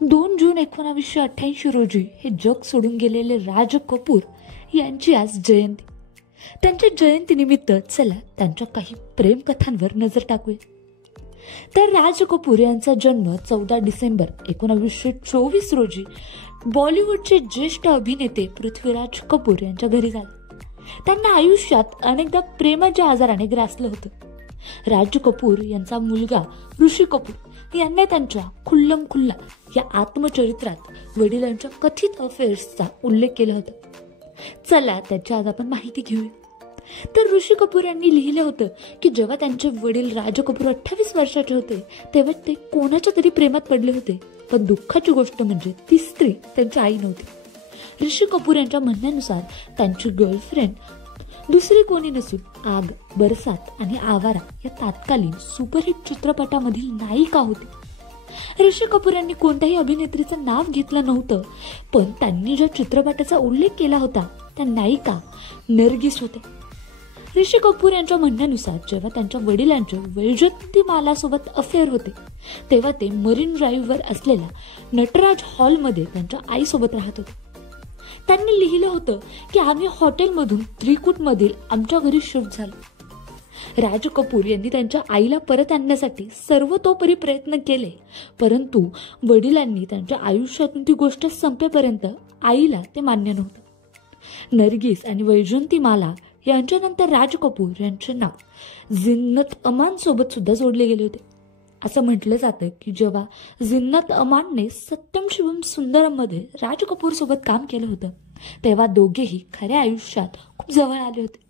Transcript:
2 जून 1988 रोजी हे जग सोडून गेलेले राज कपूर यांची आज जयंती. त्यांच्या जयंतीनिमित्त चला त्यांच्या काही प्रेमकथांवर नजर टाकूया. तर राज कपूर यांचा जन्म 14 डिसेंबर 1924 रोजी बॉलिवूडचे ज्येष्ठ अभिनेते पृथ्वीराज कपूर यांच्या घरी झाला. त्यांना आयुष्यात अनेकदा प्रेमाच्या आजाराने ग्रासलं होतं. राज कपूर यांचा मुलगा ऋषी कपूर यांनी त्यांच्या खुल्लम खुल्ला या आत्मचरित्रात वडिलांच्या कथित अफेअर्सचा उल्लेख केला होता. चला त्याची आज आपण माहिती घेऊया. तर ऋषी कपूर यांनी लिहिलं होतं की जेव्हा त्यांचे वडील राज कपूर 28 वर्षाचे होते तेव्हा ते कोणाच्या तरी प्रेमात पडले होते. पण दुःखाची गोष्ट म्हणजे ती स्त्री त्यांची आई नव्हती. ऋषी कपूर यांच्या म्हणण्यानुसार त्यांची गर्लफ्रेंड दुसरी कोणी नसून आग, बरसात आणि आवारा या तात्कालीन सुपरहिट चित्रपटामधील नायिका होती. ऋषी कपूर यांनी कोणत्याही अभिनेत्रीचं नाव घेतलं नव्हतं, पण त्यांनी ज्या चित्रपटाचा उल्लेख केला होता त्या नायिका नर्गिस होत्या. ऋषी कपूर यांच्या म्हणण्यानुसार जेव्हा त्यांच्या वडिलांचे वैजयंतीमाला सोबत अफेअर होते तेव्हा ते मरीन ड्राईव्हवर असलेल्या नटराज हॉलमध्ये त्यांच्या आईसोबत राहत होते. त्यांनी लिहिलं होतं की आम्ही हॉटेलमधून त्रिकूटमधील आमच्या घरी शिफ्ट झालो. राज कपूर यांनी त्यांच्या आईला परत आणण्यासाठी सर्वतोपरी प्रयत्न केले, परंतु वडिलांनी त्यांच्या आयुष्यातून ती गोष्ट संपेपर्यंत आईला ते मान्य नव्हतं. नर्गिस आणि वैजयंतीमाला यांच्यानंतर राज कपूर यांचे नाव जिन्नत अमान सोबत सुद्धा जोडले गेले होते. असं म्हटलं जातं की जेव्हा जिन्नत अमानने सत्यम शिवम सुंदरम मध्ये राज कपूर सोबत काम केलं होतं तेव्हा दोघेही खऱ्या आयुष्यात खूप जवळ आले होते.